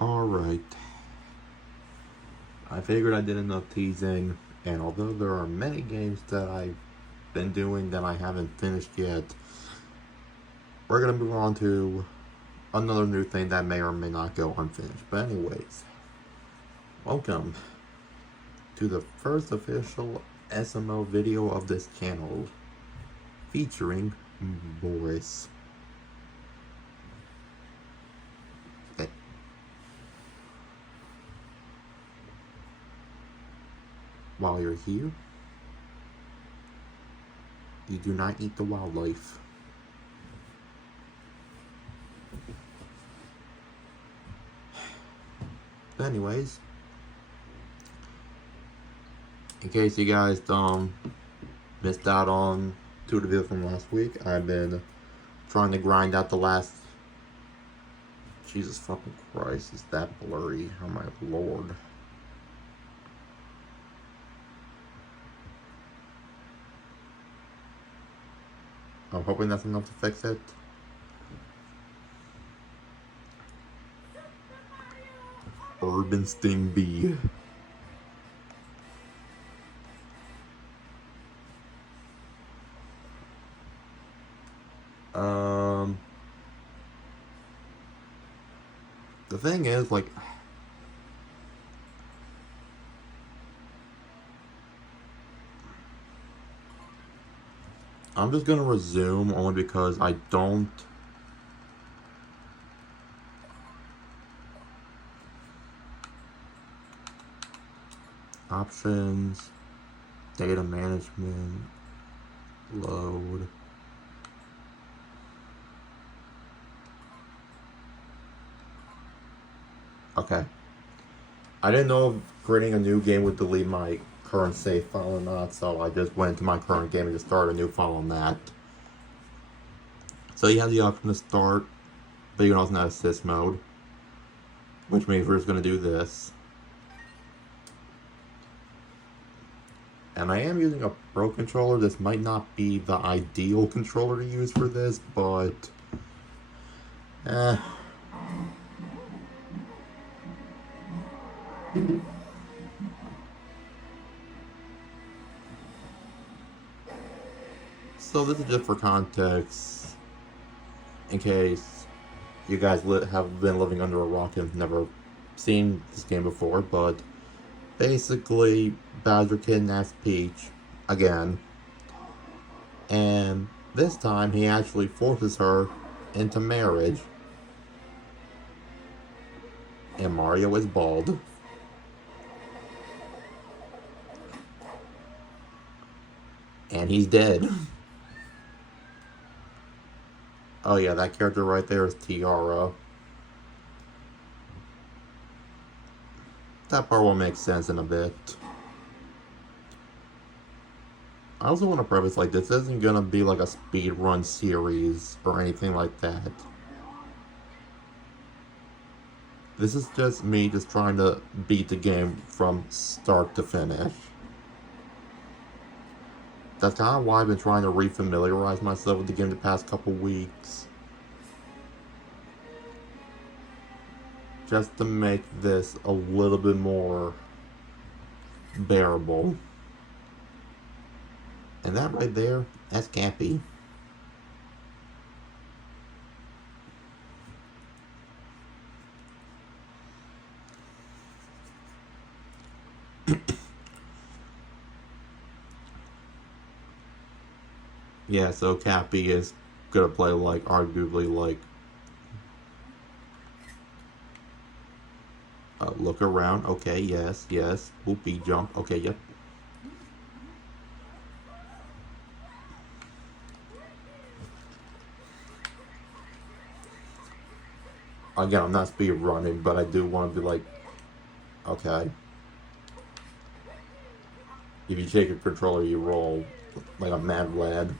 Alright. I figured I did enough teasing, and although there are many games that I've been doing that I haven't finished yet, we're gonna move on to another new thing that may or may not go unfinished. But anyways, welcome to the first official SMO video of this channel, featuring Boris. While you're here, you do not eat the wildlife. But anyways, in case you guys missed out on two of the videos from last week, I've been trying to grind out the last. Jesus fucking Christ, is that blurry? Oh my lord. I'm hoping that's enough to fix it. Urban Sting Bee. The thing is, like, I'm just gonna resume only because I don't options, data management, load. Okay. I didn't know if creating a new game would delete my current save file or not, so I just went to my current game and just started a new file on that. So you have the option to start, but you can also have assist mode, which means we're just going to do this. And I am using a Pro controller. This might not be the ideal controller to use for this, but so this is just for context, in case you guys have been living under a rock and never seen this game before, but basically Bowser kidnaps Peach again, and this time he actually forces her into marriage, and Mario is bald. And he's dead. Oh yeah, that character right there is Tiara. That part will make sense in a bit. I also want to preface, like, this isn't gonna be like a speedrun series or anything like that. This is just me just trying to beat the game from start to finish. That's kind of why I've been trying to refamiliarize myself with the game the past couple weeks. Just to make this a little bit more bearable. And that right there, that's Cappy. Yeah, so Cappy is gonna play, like, arguably, like, look around. Okay, yes, yes. Whoopee jump. Okay, yep. Again, I'm not speed running, but I do want to be like, okay. If you shake your controller, you roll like a mad lad.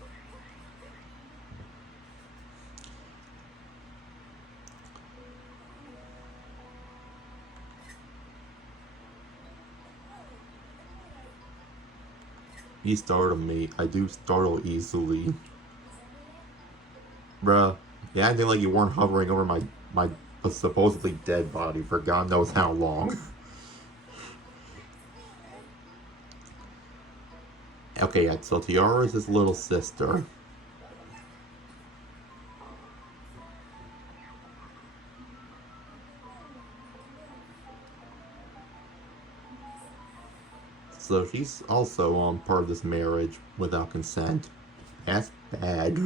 You startle me. I do startle easily. Bruh, yeah, acting like you weren't hovering over my a supposedly dead body for God knows how long. Okay, yeah, so Tiara is his little sister. So she's also part of this marriage without consent. That's bad.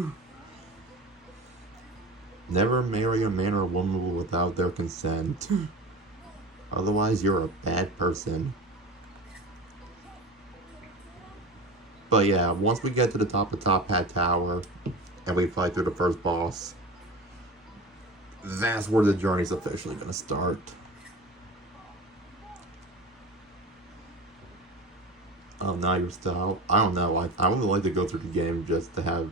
Never marry a man or woman without their consent. Otherwise, you're a bad person. But yeah, once we get to the top of Top Hat Tower and we fight through the first boss, that's where the journey's officially gonna start. Oh, now you're still out. I don't know. I would like to go through the game just to have.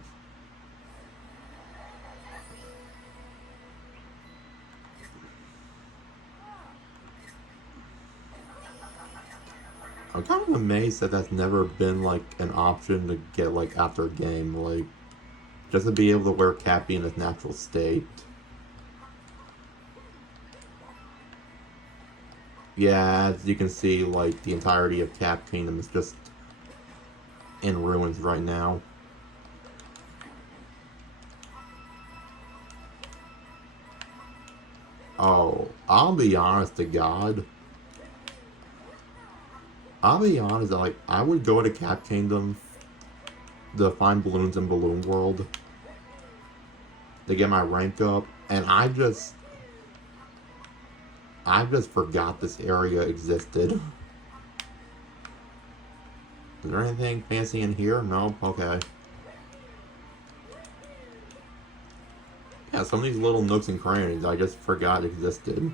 I'm kind of amazed that that's never been like an option to get like after a game, like just to be able to wear Cappy in its natural state. Yeah, as you can see, like the entirety of Cap Kingdom is just in ruins right now. Oh, I'll be honest to God. I'll be honest, like, I would go to Cap Kingdom to find balloons in Balloon World to get my rank up, and I just forgot this area existed. Is there anything fancy in here? No? Okay. Yeah, some of these little nooks and crannies I just forgot existed.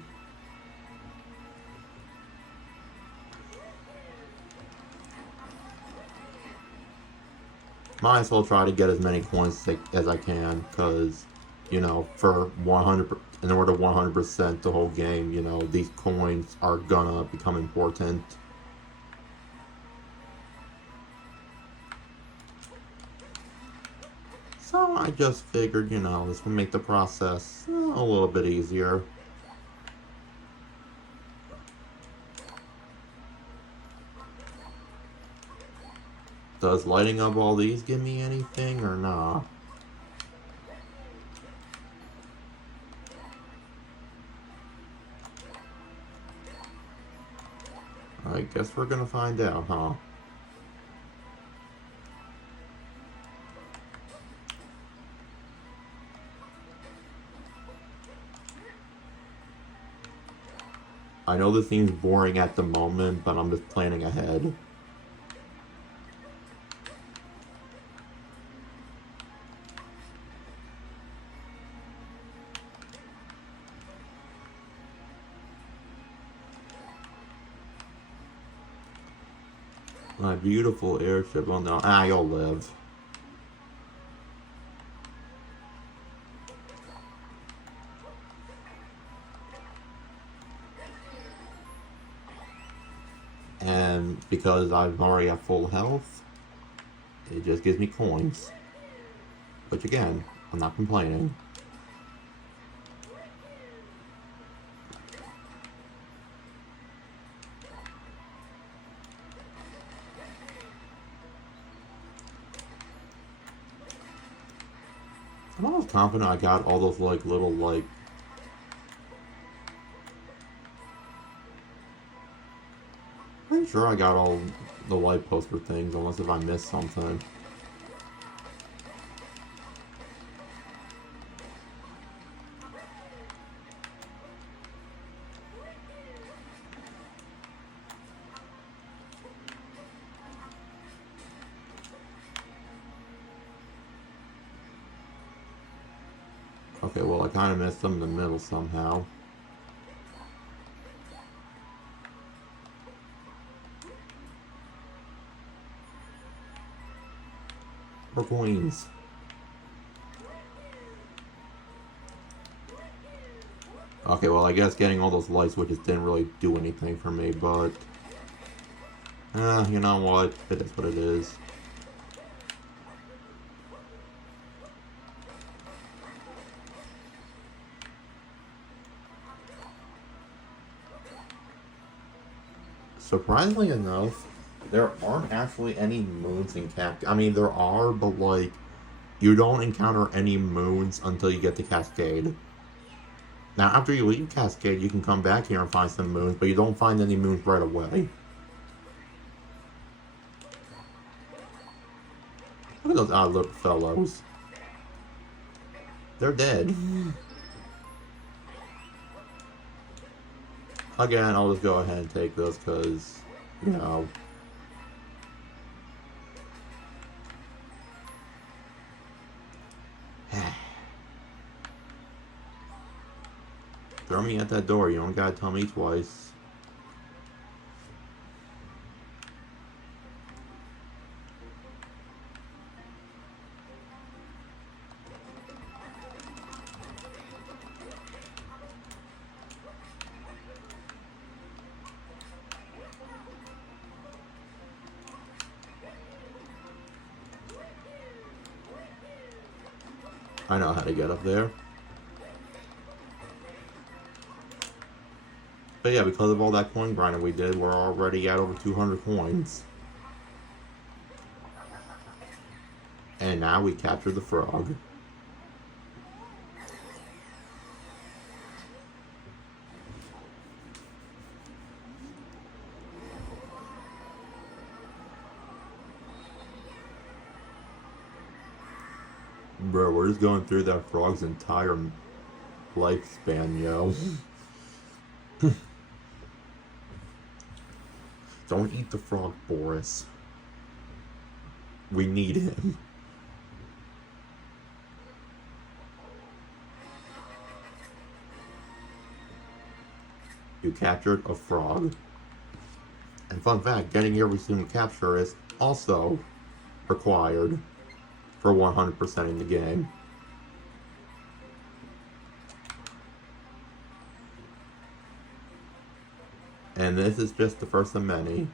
Might as well try to get as many coins as I can, because, you know, for 100, in order to 100% the whole game, you know, these coins are gonna become important. So I just figured, you know, this would make the process a little bit easier. Does lighting up all these give me anything or not? I guess we're gonna find out, huh? I know this seems boring at the moment, but I'm just planning ahead. My beautiful airship. Well, no. You'll live. And because I've already at full health, it just gives me coins. Which again, I'm not complaining. I'm almost confident I got all those like little like pretty sure I got all the light poster things, unless if I missed something. Okay, well I kind of missed them in the middle somehow. For coins. Okay, well I guess getting all those light switches didn't really do anything for me, but you know what? It is what it is. Surprisingly enough, there aren't actually any moons in I mean, there are, but like, you don't encounter any moons until you get to Cascade. Now, after you leave Cascade, you can come back here and find some moons, but you don't find any moons right away. Look at those odd little fellows. They're dead. Again, I'll just go ahead and take this because, you know. Throw me at that door. You don't gotta tell me twice. I know how to get up there. But yeah, because of all that coin grinding we did, we're already at over 200 coins. And now we captured the frog. Bro, we're just going through that frog's entire lifespan, yo. Don't eat the frog, Boris. We need him. You captured a frog. And fun fact, getting every single capture is also required for 100% in the game. And this is just the first of many.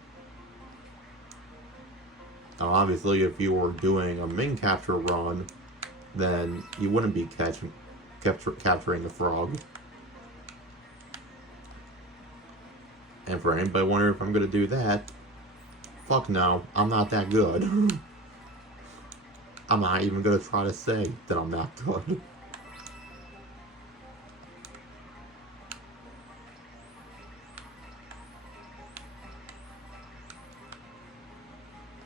Now obviously if you were doing a min capture run, then you wouldn't be capturing the frog. And for anybody wondering if I'm going to do that, fuck no, I'm not that good. I'm not even going to try to say that I'm that good.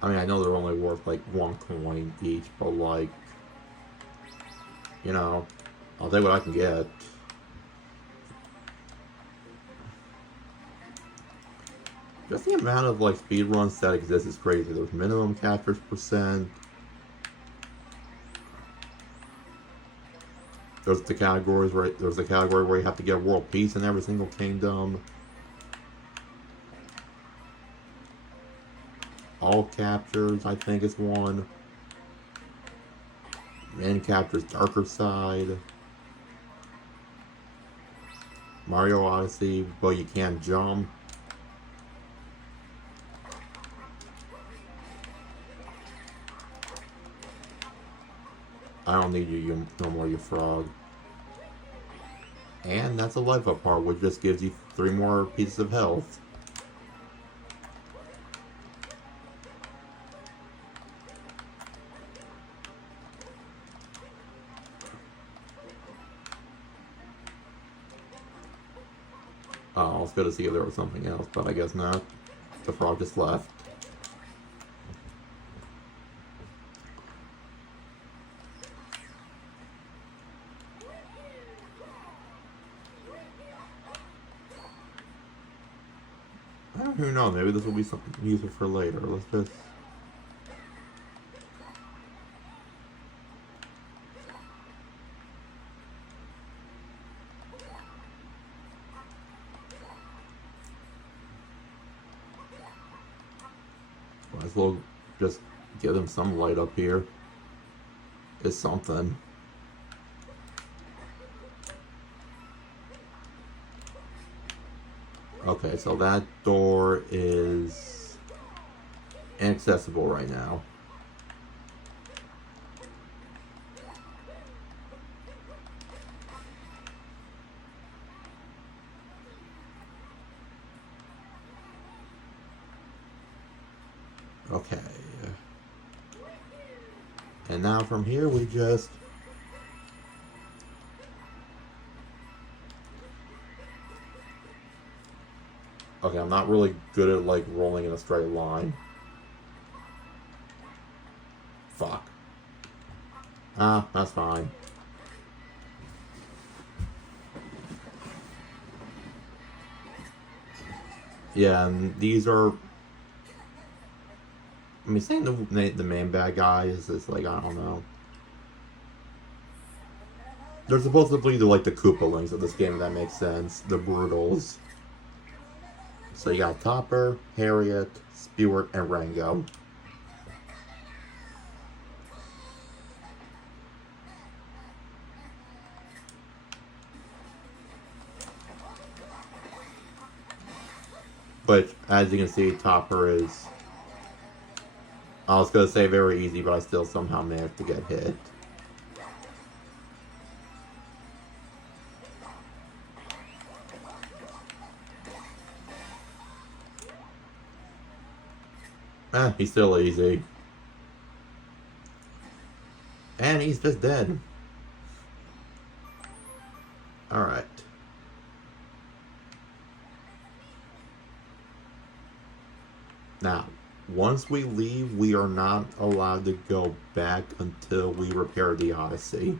I mean, I know they're only worth like 1 coin each, but like, you know, I'll take what I can get. Just the amount of like speedruns that exist is crazy. There's minimum captures percent. There's the categories where there's a category where you have to get world peace in every single kingdom. All captures, I think, is one. Man captures darker side. Mario Odyssey, but you can't jump. I don't need you no more, you frog. And that's a life up part, which just gives you 3 more pieces of health. I was gonna see if there was something else, but I guess not. The frog just left. Who knows, maybe this will be something useful for later. Let's just... Might as well just give them some light up here. It's something. Okay, so that door is inaccessible right now. Okay. And now from here we just... Okay, I'm not really good at, like, rolling in a straight line. Fuck. Ah, that's fine. Yeah, and these are... I mean, saying the main bad guy is like, I don't know. They're supposed to be like the Koopalings of this game, if that makes sense. The Brutals. So you got Topper, Harriet, Spewart, and Rango. But as you can see, Topper is... I was going to say very easy, but I still somehow managed to get hit. He's still easy. And he's just dead. Alright. Now, once we leave, we are not allowed to go back until we repair the Odyssey.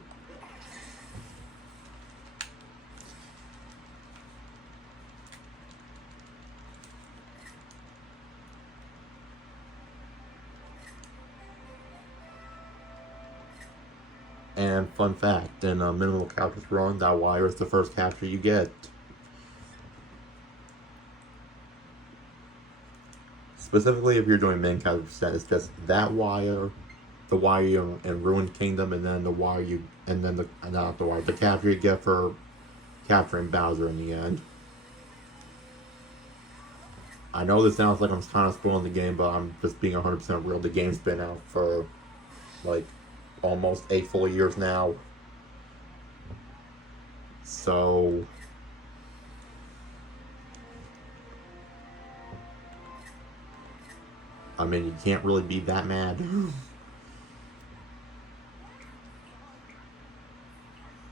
And fun fact, in a minimal capture run, that wire is the first capture you get. Specifically, if you're doing main capture, it's just that wire, the wire in Ruined Kingdom, and then the wire you, and then the not the wire, the capture you get for capturing Bowser in the end. I know this sounds like I'm kind of spoiling the game, but I'm just being 100% real. The game's been out for like almost 8 full years now. So I mean, you can't really be that mad.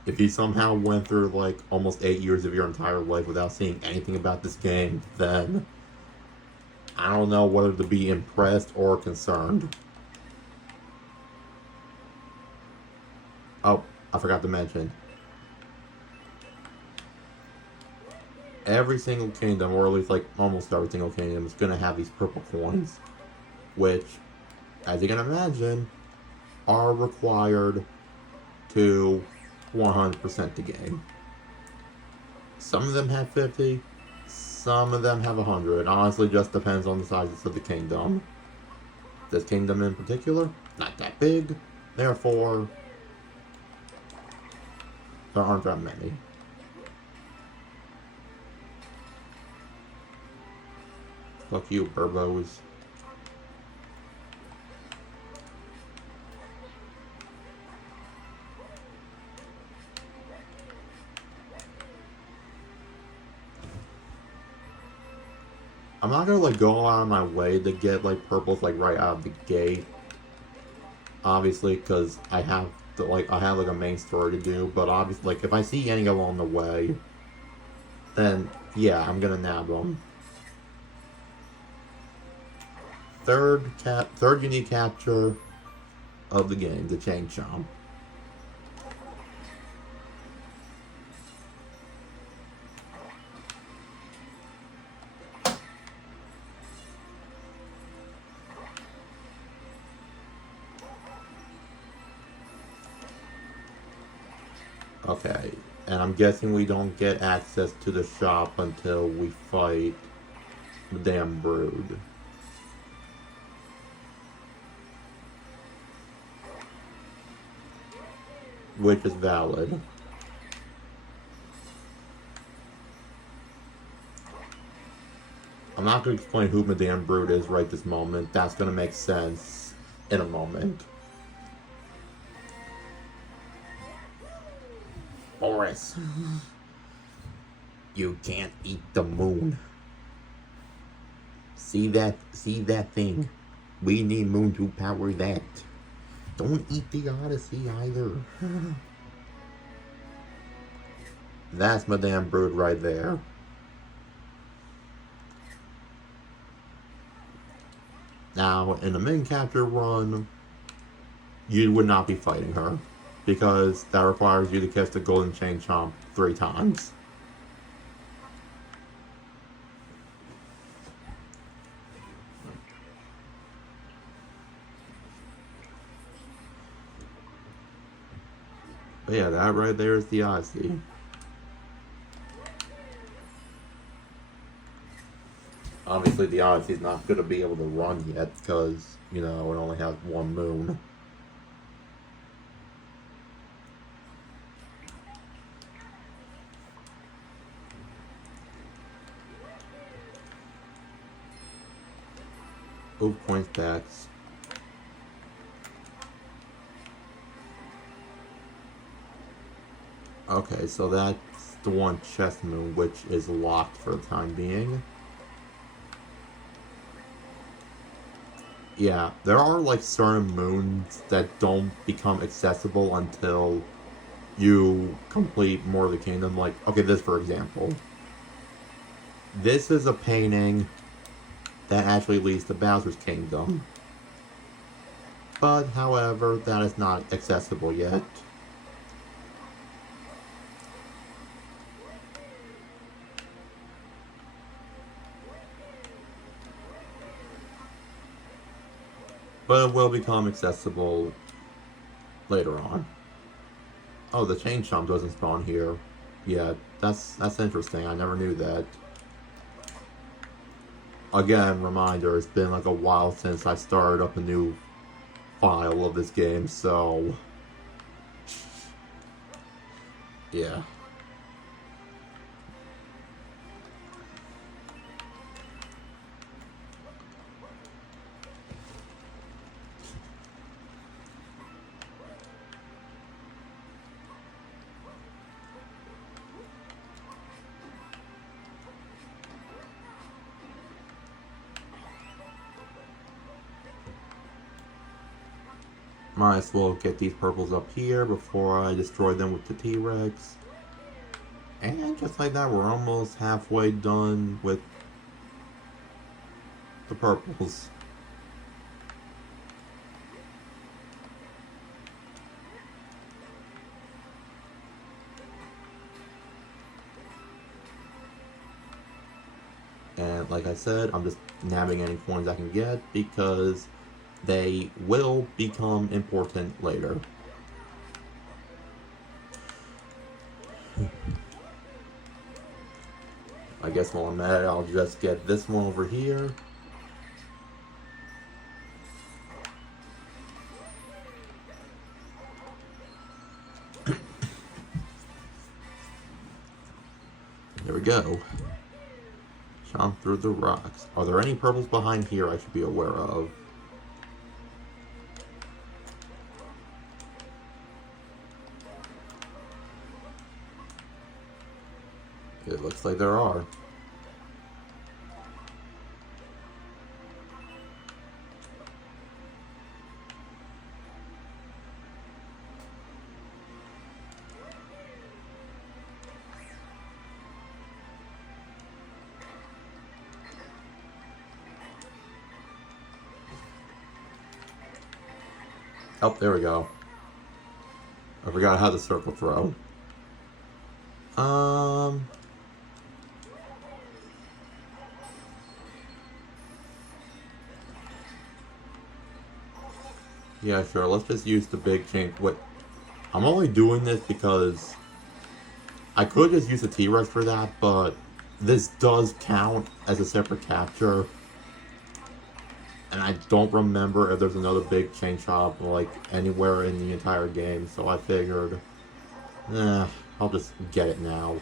If you somehow went through like almost 8 years of your entire life without seeing anything about this game, then I don't know whether to be impressed or concerned. Oh, I forgot to mention. Every single kingdom, or at least like almost every single kingdom, is going to have these purple coins, which, as you can imagine, are required to 100% the game. Some of them have 50, some of them have 100. Honestly, just depends on the sizes of the kingdom. This kingdom in particular, not that big, therefore there aren't that many. Fuck you, Burbos. I'm not gonna like go out of my way to get like purples like right out of the gate. Obviously, because I have to like a main story to do. But obviously, like if I see any along the way, then yeah, I'm gonna nab them. Third unique capture of the game, the Chain Chomp. Okay, and I'm guessing we don't get access to the shop until we fight the damn Brood. Which is valid. I'm not going to explain who Madame Brood is right this moment. That's going to make sense in a moment. Boris, you can't eat the moon. See that thing? We need Moon to power that. Don't eat the Odyssey either. That's Madame Brood right there. Now, in the main capture run, you would not be fighting her, because that requires you to catch the Golden Chain Chomp 3 times. But yeah, that right there is the Odyssey. Obviously, the Odyssey's not going to be able to run yet because, you know, it only has one moon. Oh, points backs. Okay, so that's the one chest moon, which is locked for the time being. Yeah, there are like certain moons that don't become accessible until you complete more of the kingdom. Like, okay, this for example. This is a painting that actually leads to Bowser's Kingdom. But, however, that is not accessible yet. But it will become accessible later on. Oh, the Chain Chomp doesn't spawn here. Yeah, that's interesting. I never knew that. Again, reminder, it's been like a while since I started up a new file of this game, so... yeah. Might as well get these purples up here before I destroy them with the T-Rex. And just like that, we're almost halfway done with the purples. And like I said, I'm just nabbing any coins I can get because they will become important later. I guess while I'm at it, I'll just get this one over here. There we go. Chomp through the rocks. Are there any purples behind here I should be aware of? It looks like there are. Oh, there we go. I forgot how to circle throw. Yeah, sure. Let's just use the big chain. Wait, I'm only doing this because I could just use the T-Rex for that, but this does count as a separate capture. And I don't remember if there's another big chain chomp like anywhere in the entire game, so I figured, I'll just get it now.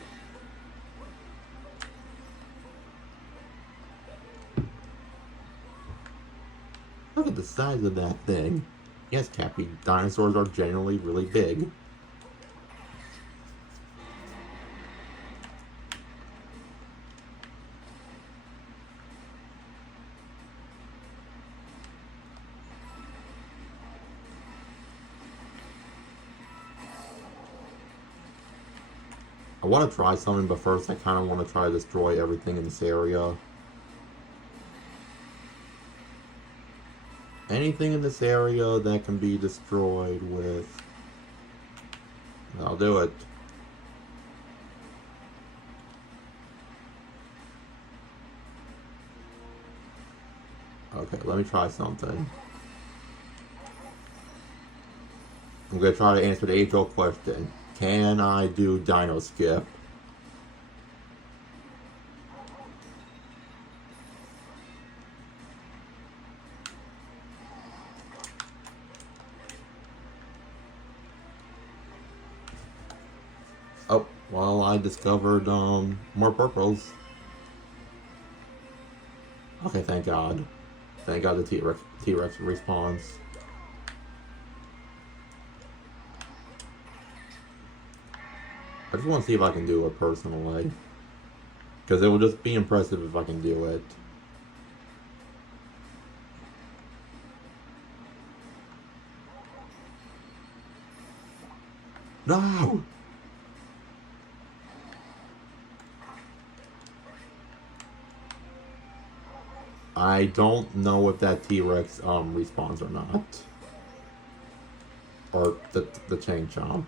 Look at the size of that thing. Yes, Cappy, dinosaurs are generally really big. I want to try something, but first I kind of want to try to destroy everything in this area. Anything in this area that can be destroyed with... I'll do it. Okay, let me try something. I'm going to try to answer the age-old question. Can I do Dino Skip? Oh, well, I discovered more purples. Okay, thank God. Thank God the T-Rex respawns. I just want to see if I can do it personally. Because it will just be impressive if I can do it. No! I don't know if that T-Rex respawns or not. Or the chain chomp.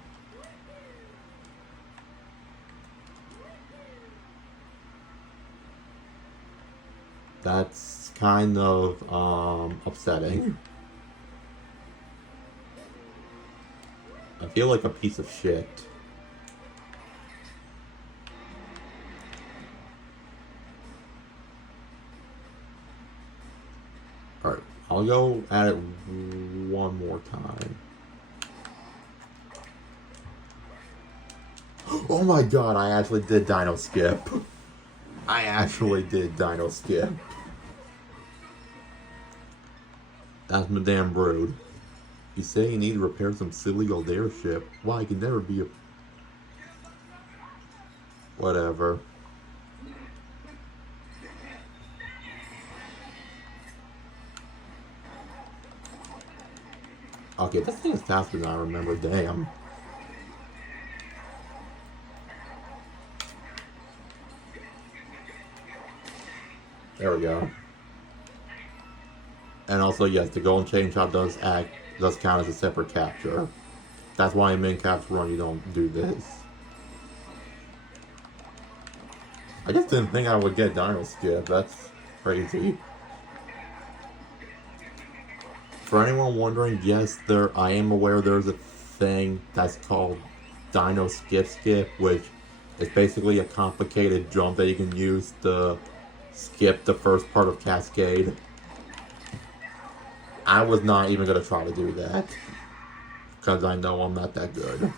That's kind of upsetting. I feel like a piece of shit. Alright, I'll go at it one more time. Oh my god, I actually did Dino Skip. I actually did Dino Skip. That's Madame Brood. You say you need to repair some silly old airship. Why, it can never be a... Whatever. Okay, this thing is faster than I remember. Damn. There we go. And also, yes, the golden chain shot does count as a separate capture. That's why in main capture run you don't do this. I just didn't think I would get Dino Skip. That's crazy. For anyone wondering, yes, I am aware there's a thing that's called Dino Skip, which is basically a complicated jump that you can use to skip the first part of Cascade. I was not even going to try to do that, because I know I'm not that good.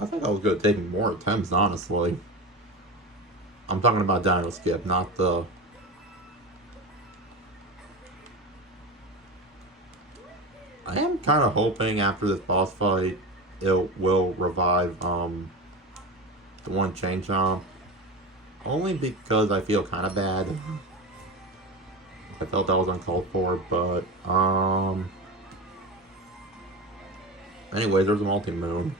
I think I was going to take more attempts, honestly. I'm talking about Dino Skip, not the... I am kind of hoping after this boss fight, it will revive, the one chain chomp. Only because I feel kind of bad. I felt that was uncalled for, but, anyways, there's a multi-moon.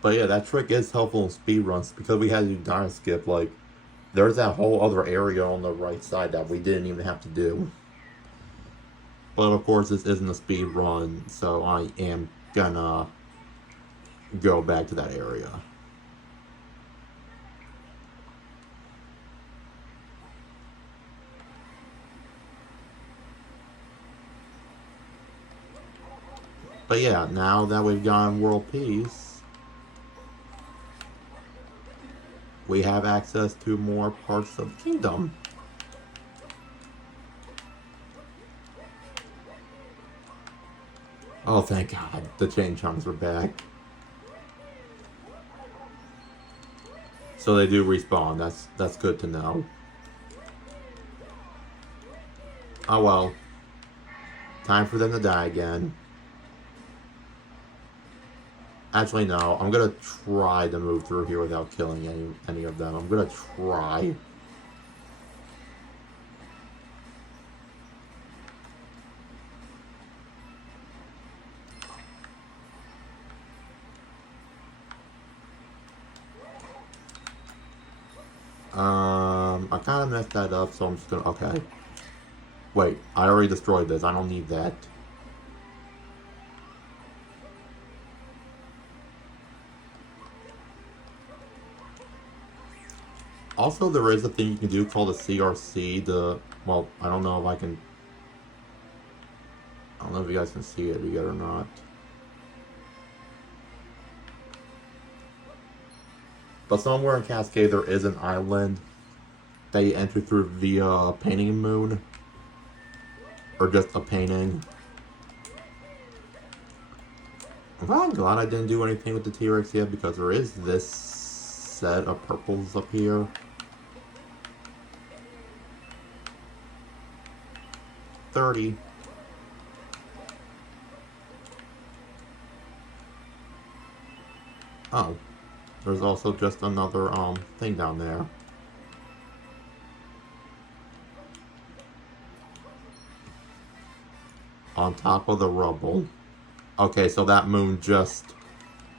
But yeah, that trick is helpful in speedruns because we had to do Dino Skip. Like, there's that whole other area on the right side that we didn't even have to do. But of course, this isn't a speed run, so I am gonna go back to that area. But yeah, now that we've gotten world peace, we have access to more parts of the kingdom. Oh, thank God, the chain chomps are back. So they do respawn. That's good to know. Oh well. Time for them to die again. Actually, no. I'm gonna try to move through here without killing any of them. I'm gonna try. I kind of messed that up, so I'm just gonna, okay. Wait, I already destroyed this. I don't need that. Also, there is a thing you can do called a CRC. Well, I don't know if I can. I don't know if you guys can see it yet or not. But somewhere in Cascade, there is an island that you enter through via painting moon. Or just a painting. I'm kind of glad I didn't do anything with the T-Rex yet, because there is this set of purples up here. $30. Oh, there's also just another thing down there. On top of the rubble. Okay, so that moon just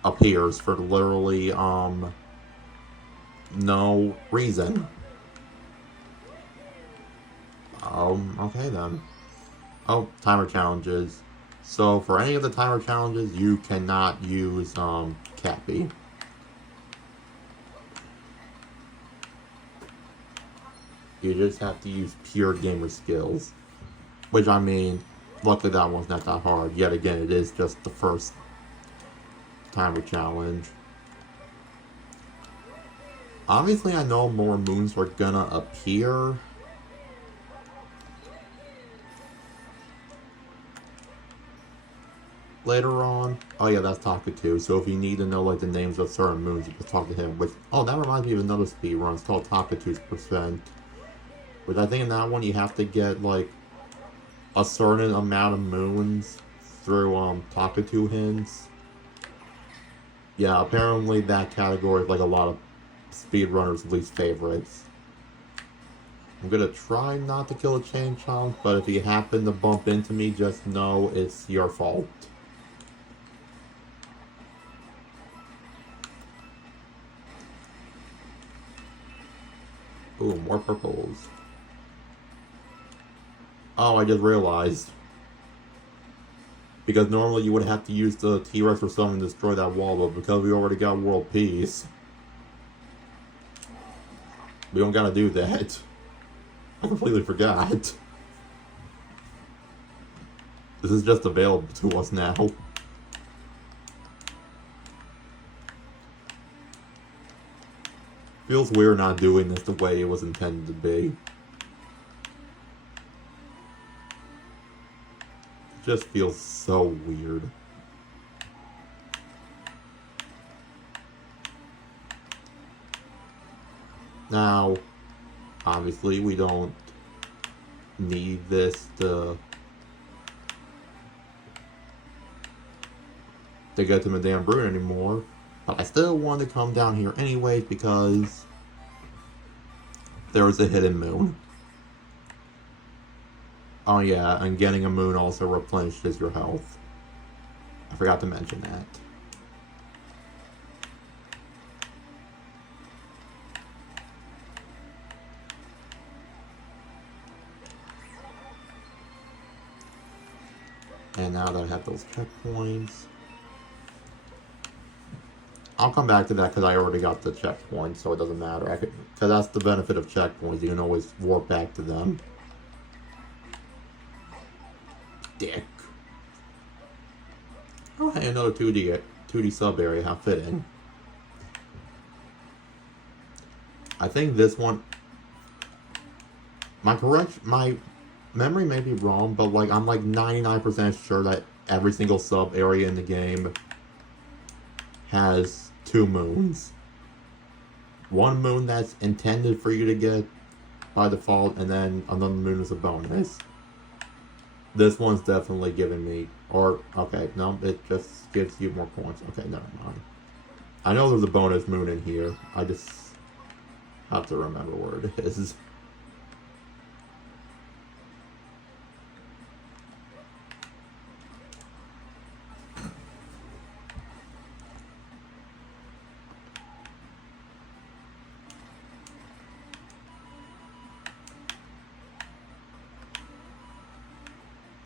appears for literally no reason. Okay then. Oh, timer challenges. So for any of the timer challenges, you cannot use Cappy. You just have to use pure gamer skills. Which, I mean, luckily that one's not that hard. Yet again, it is just the first timer challenge. Obviously, I know more moons are gonna appear. Later on. Oh yeah, that's Takatu. So if you need to know like the names of certain moons, you can talk to him. Which, oh, that reminds me of another speed run. It's called Takatu's Percent. Which I think in that one you have to get like a certain amount of moons through Takatu hints. Yeah, apparently that category is like a lot of speedrunners' least favorites. I'm gonna try not to kill a chain chomp, but if you happen to bump into me, just know it's your fault. Ooh, more purples. Oh, I just realized. Because normally you would have to use the T-Rex or something to destroy that wall, but because we already got world peace, we don't gotta do that. I completely forgot. This is just available to us now. Feels weird not doing this the way it was intended to be. It just feels so weird. Now, obviously we don't need this to get to Madame Brune anymore. But I still wanted to come down here anyways because there was a hidden moon. Oh yeah, and getting a moon also replenishes your health. I forgot to mention that. And now that I have those checkpoints, I'll come back to that because I already got the checkpoints, so it doesn't matter. Because that's the benefit of checkpoints. You can always warp back to them. Dick. Oh, hey, another 2D sub area. How fitting. I think this one. My memory may be wrong, but like I'm like 99% sure that every single sub area in the game has 2 moons. One moon that's intended for you to get by default, and then another moon is a bonus. This one's definitely giving me, or, okay, no, it just gives you more points. Okay, never mind. I know there's a bonus moon in here. I just have to remember where it is.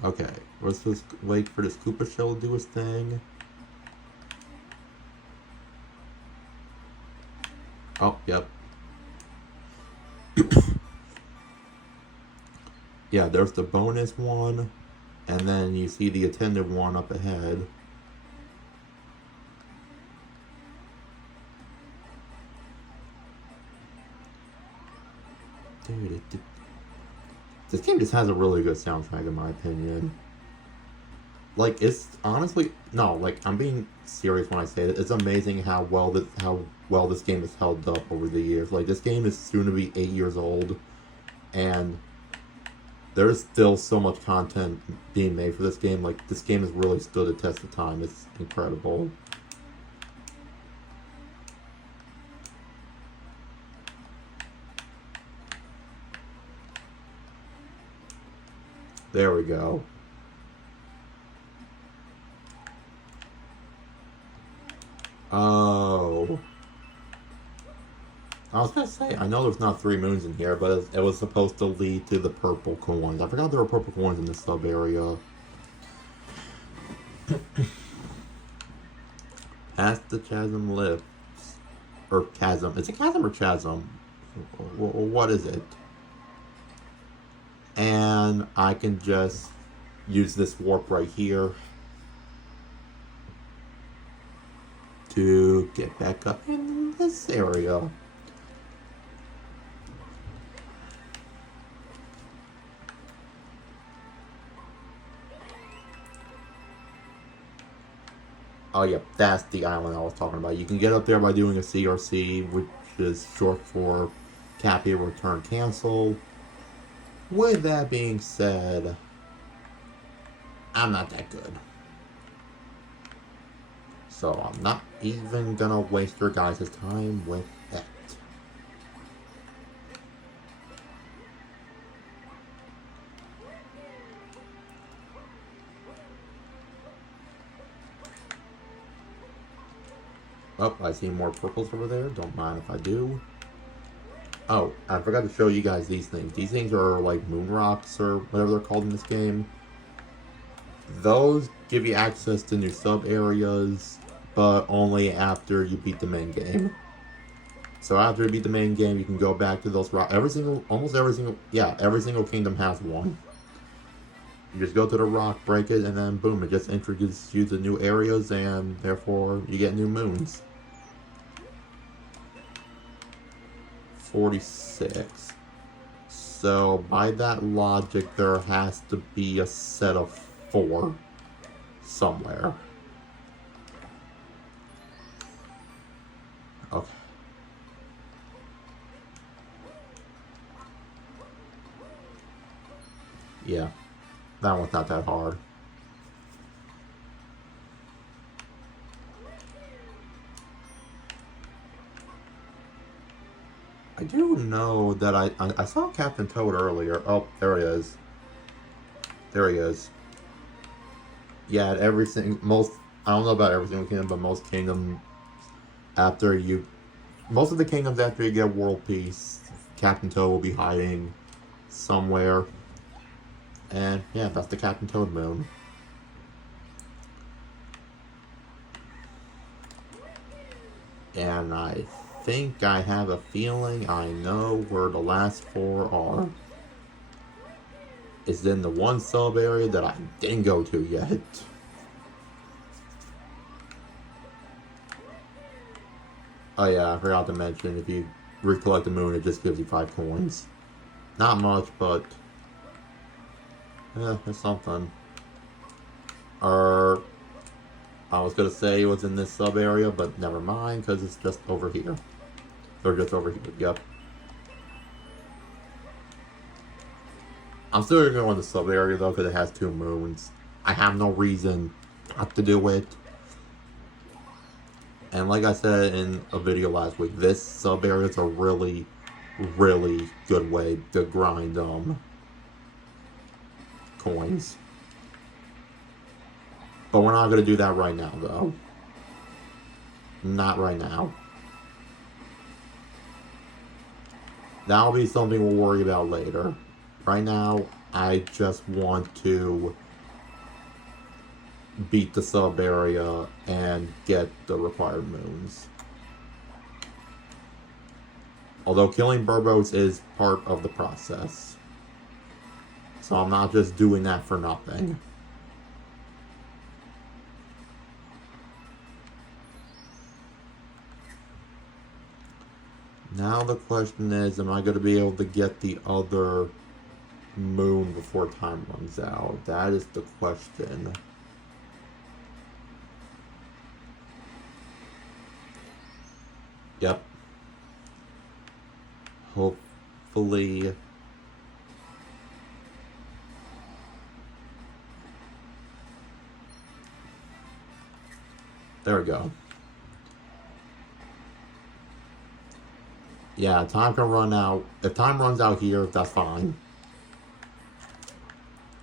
Okay, let's just wait for this Koopa Shell to do his thing. Oh, yep. Yeah, there's the bonus one, and then you see the attended one up ahead. Dude, this game just has a really good soundtrack in my opinion. Like, it's honestly, no, like, I'm being serious when I say it. It's amazing how well this game has held up over the years. Like, this game is soon to be 8 years old, and there's still so much content being made for this game. Like, this game has really stood the test of time. It's incredible. There we go. Oh. I was gonna say, I know there's not 3 moons in here, but it was supposed to lead to the purple coins. I forgot there were purple coins in this sub area. Past the chasm lifts. Or chasm. Is it chasm or chasm? What is it? And I can just use this warp right here to get back up in this area. Oh, yep, that's the island I was talking about. You can get up there by doing a CRC, which is short for Copy, Return, Cancel. With that being said, I'm not that good. So I'm not even gonna waste your guys' time with that. Oh, I see more purples over there. Don't mind if I do. Oh, I forgot to show you guys these things. These things are like moon rocks or whatever they're called in this game. Those give you access to new sub areas, but only after you beat the main game. So after you beat the main game, you can go back to those rocks. Almost every single kingdom has one. You just go to the rock, break it, and then boom, it just introduces you to new areas, and therefore you get new moons. 46. So by that logic, there has to be a set of 4 somewhere. Okay. Yeah, that one's not that hard. I do know that I saw Captain Toad earlier. Oh, there he is. There he is. Yeah, I don't know about every single kingdom, but most of the kingdoms after you get world peace, Captain Toad will be hiding somewhere. And yeah, that's the Captain Toad moon. And I think I have a feeling I know where the last 4 are. It's in the one sub area that I didn't go to yet. Oh yeah, I forgot to mention, if you recollect the moon, it just gives you 5 coins. Not much, but it's something. I was gonna say it was in this sub area, but never mind, because it's just over here. Or just over here, yep. I'm still gonna go in the sub area though, because it has 2 moons. I have no reason not to do it. And like I said in a video last week, this sub area is a really, really good way to grind coins. But we're not gonna do that right now though. Not right now. That'll be something we'll worry about later. Right now, I just want to beat the sub area and get the required moons. Although killing Burbos is part of the process. So I'm not just doing that for nothing. Now the question is, am I going to be able to get the other moon before time runs out? That is the question. Yep. Hopefully. There we go. Yeah, time can run out. If time runs out here, that's fine.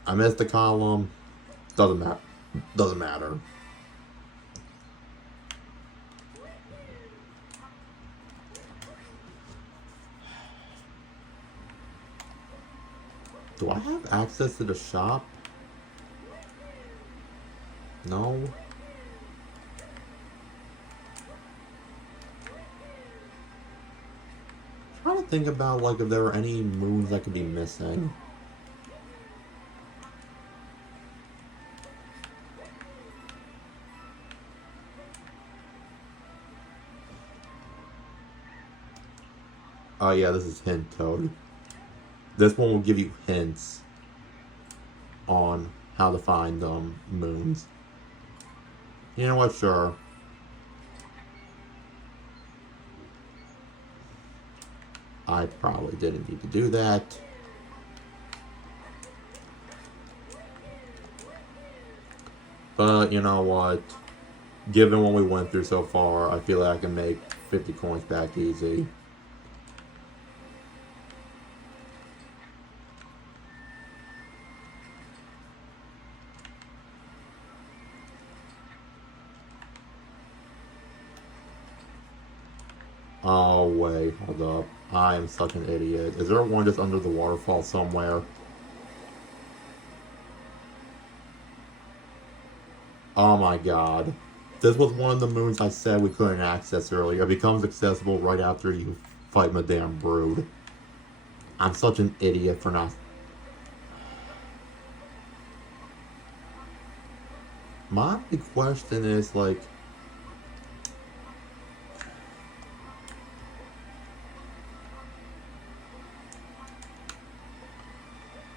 I missed the column. Doesn't matter. Doesn't matter. Do I have access to the shop? No. I'm trying to think about like if there were any moons I could be missing. Oh yeah, this is hint code. This one will give you hints on how to find moons. You know what? Sure. I probably didn't need to do that. But you know what? Given what we went through so far, I feel like I can make 50 coins back easy. Oh wait, hold up. I am such an idiot. Is there one just under the waterfall somewhere? Oh my god. This was one of the moons I said we couldn't access earlier. It becomes accessible right after you fight Madame Brood. I'm such an idiot for not... My question is, like...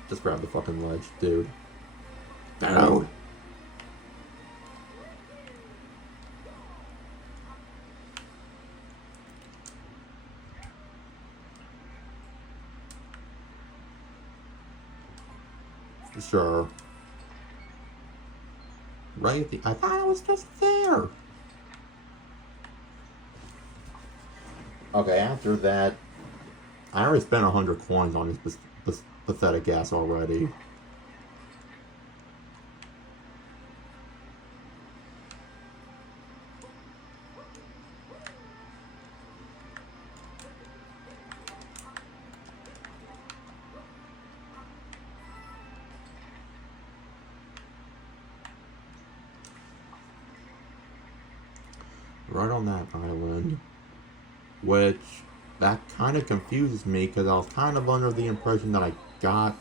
Just grab the fucking ledge, dude. Dude! Sure. Right? I thought I was just there. Okay, after that, I already spent 100 coins on this pathetic ass already. Right on that island. Which, that kind of confuses me because I was kind of under the impression that I got...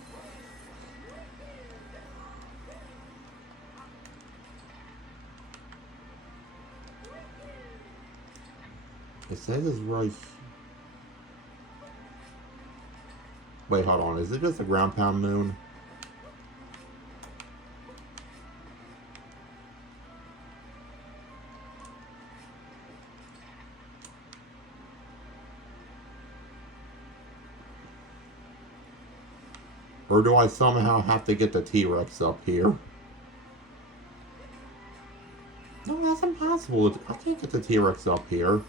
It says it's right... Wait, hold on. Is it just a ground pound moon? Or do I somehow have to get the T-Rex up here? No, that's impossible. I can't get the T-Rex up here.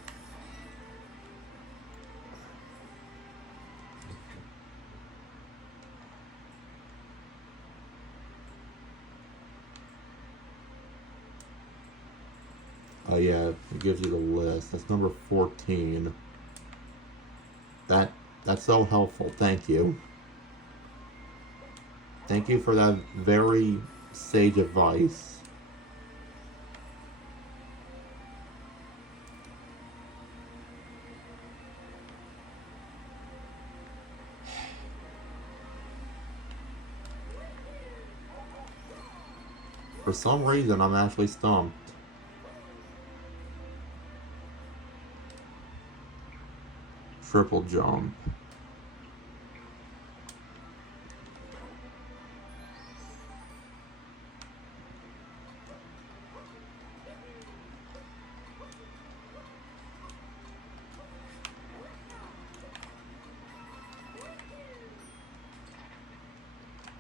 Oh yeah, it gives you the list. That's number 14. That's so helpful. Thank you. Thank you for that very sage advice. For some reason, I'm actually stumped. Triple jump.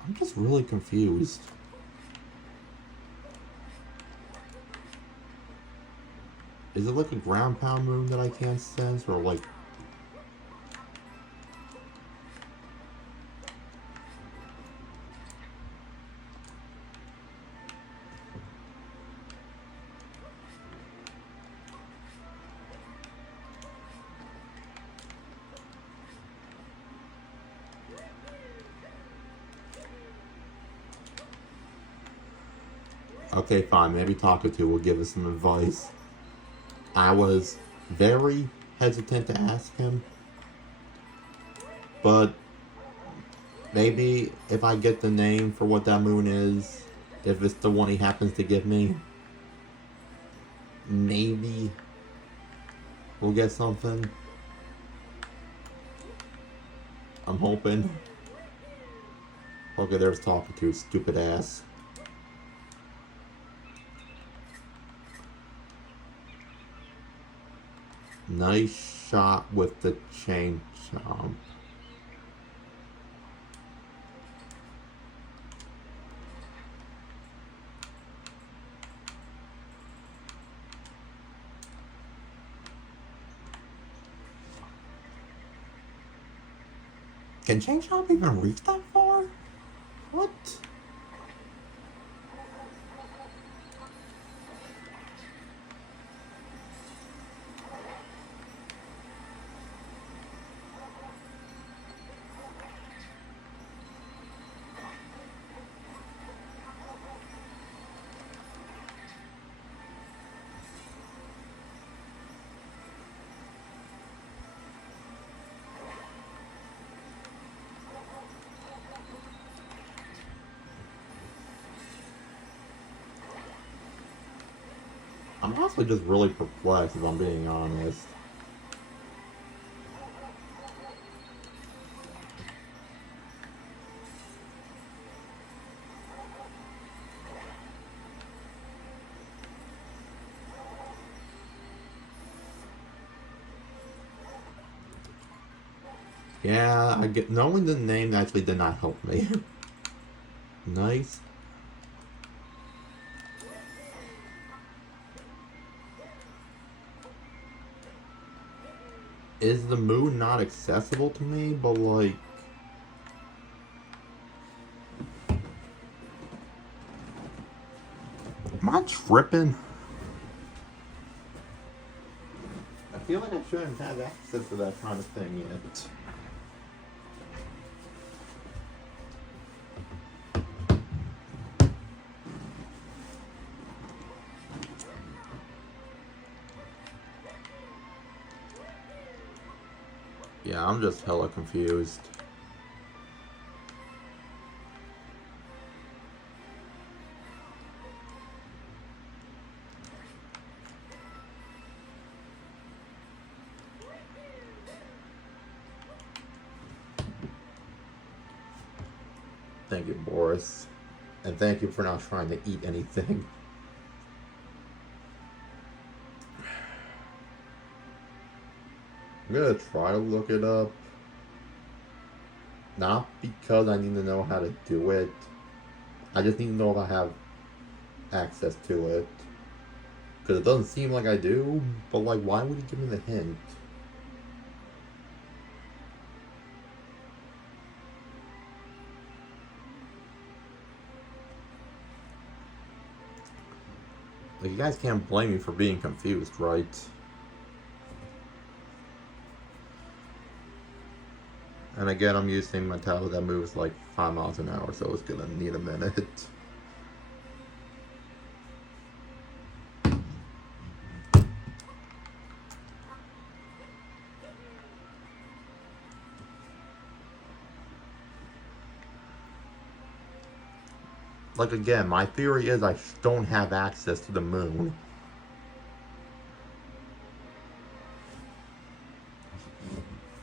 I'm just really confused. Is it like a ground pound move that I can't sense, or like... Okay, fine, maybe Talkatu will give us some advice. I was very hesitant to ask him, but maybe if I get the name for what that moon is, if it's the one he happens to give me, maybe we'll get something. I'm hoping. Okay, there's Talkatu, stupid ass. Nice shot with the chain chomp. Can chain chomp even reach that far? What? I'm honestly just really perplexed, if I'm being honest. Yeah, I get knowing the name actually did not help me. Nice. Is the moon not accessible to me? But like, am I tripping? I feel like I shouldn't have access to that kind of thing yet. Yeah, I'm just hella confused. Thank you, Boris. And thank you for not trying to eat anything. I'm gonna try to look it up. Not because I need to know how to do it. I just need to know if I have access to it. Because it doesn't seem like I do. But like, why would he give me the hint? Like, you guys can't blame me for being confused, right? And again, I'm using my tablet that moves like 5 miles an hour, so it's gonna need a minute. Like, again, my theory is I don't have access to the moon.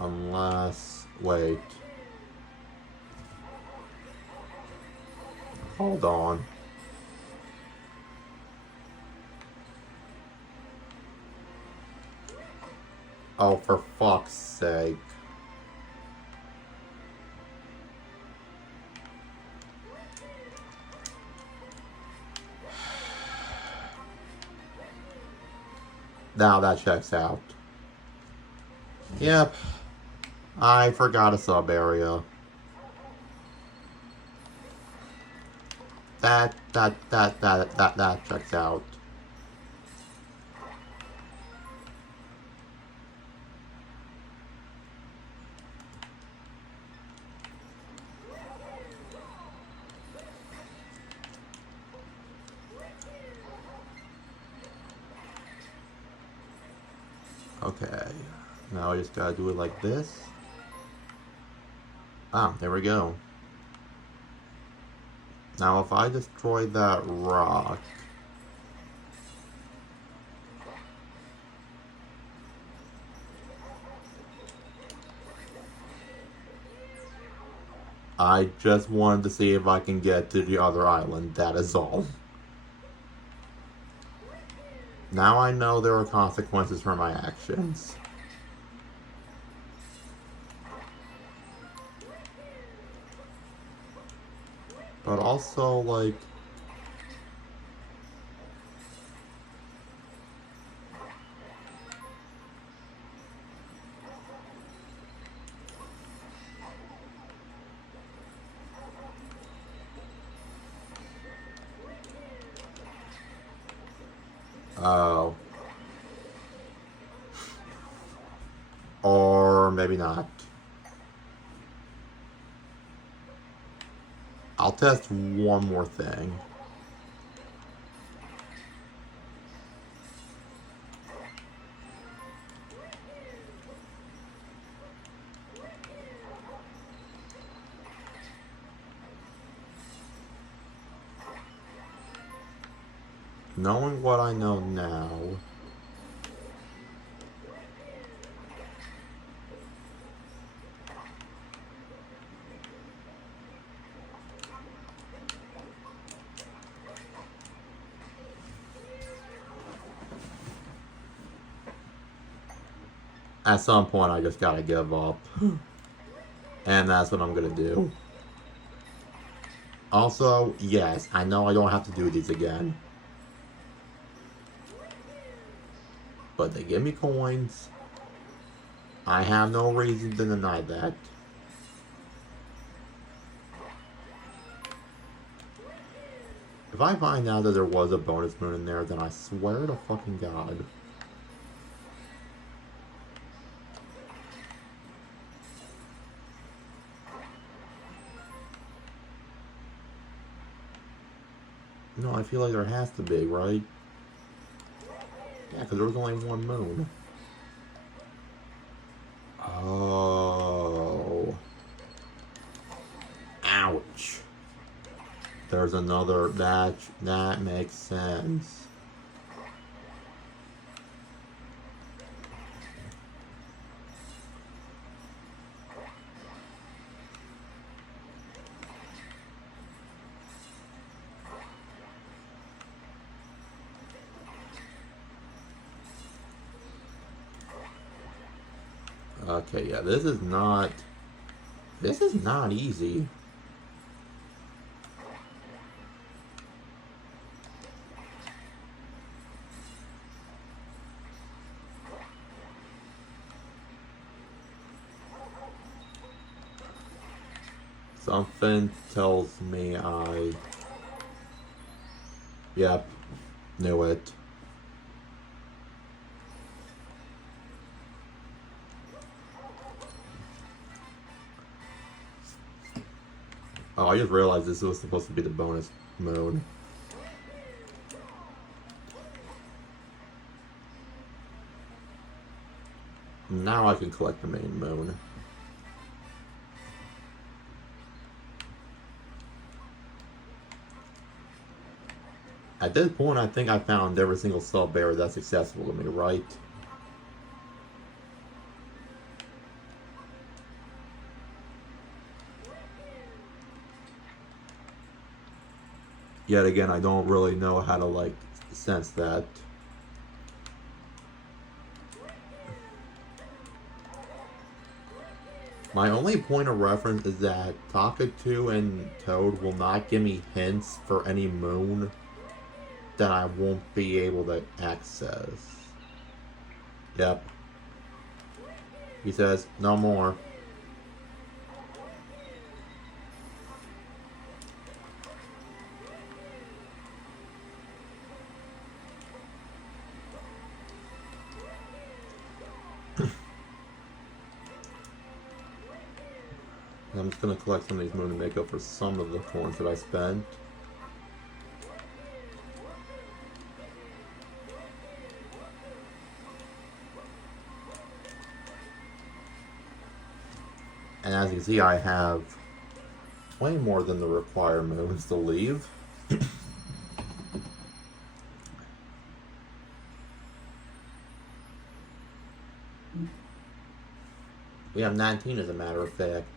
Unless... Wait. Hold on. Oh, for fuck's sake. Now that checks out. Yep. I forgot a sub area. That checks out. Okay. Now I just gotta do it like this. Ah, there we go. Now if I destroy that rock... I just wanted to see if I can get to the other island, that is all. Now I know there are consequences for my actions. But also, like... Oh. Or maybe not. I'll test one more thing. Knowing what I know now... At some point, I just gotta give up. And that's what I'm gonna do. Also, yes, I know I don't have to do these again. But they give me coins. I have no reason to deny that. If I find out that there was a bonus moon in there, then I swear to fucking God. No, I feel like there has to be, right? Yeah, because there was only one moon. Oh. Ouch. There's another, that makes sense. Okay, yeah, this is not easy. Something tells me Yep, knew it. Oh, I just realized this was supposed to be the bonus mode. Now I can collect the main moon. At this point, I think I found every single sub area that's accessible to me, right? Yet again, I don't really know how to, like, sense that. My only point of reference is that Takatu and Toad will not give me hints for any moon that I won't be able to access. Yep. He says, no more. I'm just gonna collect some of these moon to make up for some of the coins that I spent. And as you can see, I have way more than the required moons to leave. We have 19 as a matter of fact.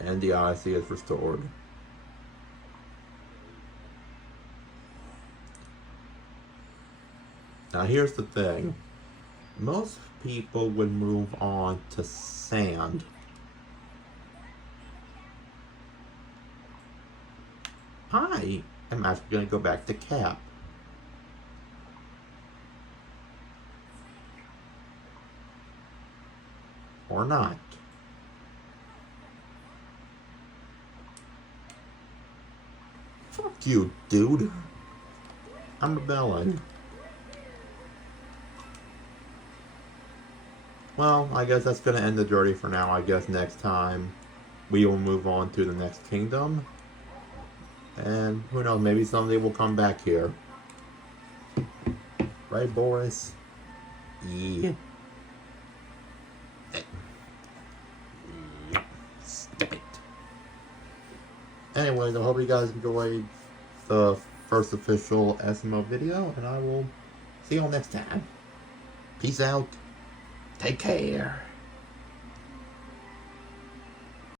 And the Odyssey is restored. Now here's the thing. Most people would move on to sand. I am actually going to go back to Cap. Or not. Fuck you, dude. I'm rebelling. Well, I guess that's going to end the journey for now. I guess next time we will move on to the next kingdom. And who knows, maybe someday we'll come back here. Right, Boris? Yeah. Stop it. Anyways, I hope you guys enjoyed the first official SMO video, and I will see you all next time. Peace out. Take care.